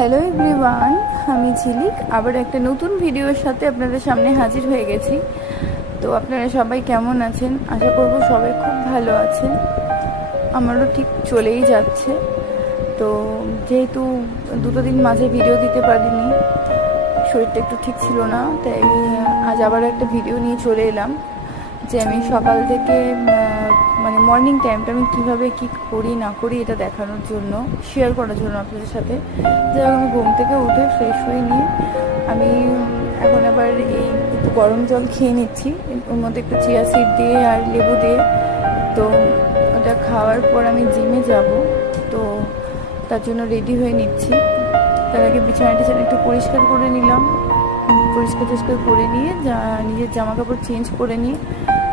Hello everyone, আমি ঝিলিক আবার একটা নতুন ভিডিওর সাথে আপনাদের সামনে হাজির হয়ে গেছি। তো আপনারা সবাই কেমন আছেন? আশা করব সবাই খুব ভালো আছেন। আমারও ঠিক চলেই যাচ্ছে। তো যেহেতু দুটো দিন মাঝে ভিডিও দিতে পারিনি, শরীরটা একটু ঠিক ছিল না, তাই আজ আবার একটা ভিডিও নিয়ে চলে এলাম যে আমি সকাল থেকে মানে মর্নিং টাইমটা আমি কীভাবে কী করি না করি এটা দেখানোর জন্য, শেয়ার করার জন্য আপনাদের সাথে। যাই হোক, আমি ঘুম থেকে উঠে ফ্রেশ হয়ে নিয়ে আমি এখন আবার এই একটু গরম জল খেয়ে নিচ্ছি, ওর মধ্যে একটু চিয়া সিড দিয়ে আর লেবু দিয়ে। তো ওটা খাওয়ার পর আমি জিমে যাব, তো তার জন্য রেডি হয়ে নিচ্ছি। তার আগে বিছানা টিছানা একটু পরিষ্কার করে নিলাম, পরিষ্কার টরিষ্কার করে নিয়ে নিজের জামা কাপড় চেঞ্জ করে নিয়ে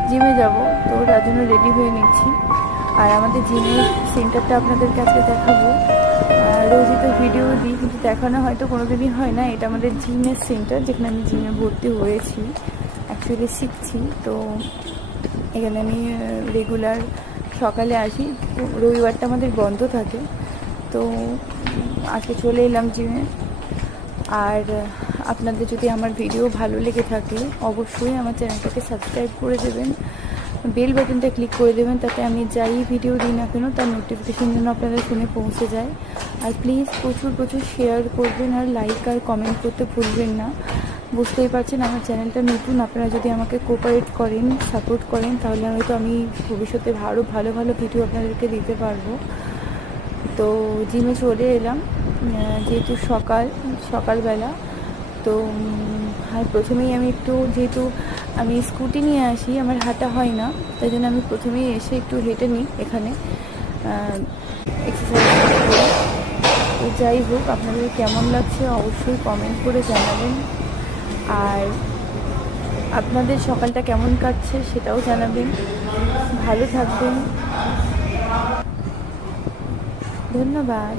জিমে যাব। তো তার জন্য রেডি হয়ে নিচ্ছি। আর আমাদের জিমের সেন্টারটা আপনাদের কাছে দেখাবো। রোজই তো ভিডিও দিই, কিন্তু দেখানো হয়তো কোনো দিনই হয় না। এটা আমাদের জিমের সেন্টার, যেখানে আমি জিমে ভর্তি হয়েছি, অ্যাকচুয়ালি শিখছি। তো এখানে আমি রেগুলার সকালে আসি, রবিবারটা আমাদের বন্ধ থাকে। তো আজকে চলে এলাম জিমে। আর আপনাদের যদি আমার ভিডিও ভালো লেগে থাকে অবশ্যই আমার চ্যানেলটাকে সাবস্ক্রাইব করে দেবেন, বেল বাটনটা ক্লিক করে দেবেন, তাতে আমি যাই ভিডিও দিই না কেন তার নোটিফিকেশন যেন আপনাদের ফোনে পৌঁছে যায়। আর প্লিজ প্রচুর প্রচুর শেয়ার করবেন, আর লাইক আর কমেন্ট করতে ভুলবেন না। বুঝতেই পারছেন আমার চ্যানেলটা নতুন, আপনারা যদি আমাকে কোঅপারেট করেন, সাপোর্ট করেন, তাহলে হয়তো আমি ভবিষ্যতে আরও ভালো ভালো ভিডিও আপনাদেরকে দিতে পারবো। তো জিমে চলে এলাম, যেহেতু সকালবেলা। তো প্রথমেই আমি যেহেতু আমি স্কুটি নিয়ে আসি, আমার হাঁটা হয় না, তাই জন্য আমি প্রথমেই এসে একটু হেঁটে নিই এখানে এক্সারসাইজ করে। তো যাই হোক, আপনাদের কেমন লাগছে অবশ্যই কমেন্ট করে জানাবেন। আর আপনাদের সকালটা কেমন কাটছে সেটাও জানাবেন। ভালো থাকবেন, ধন্যবাদ।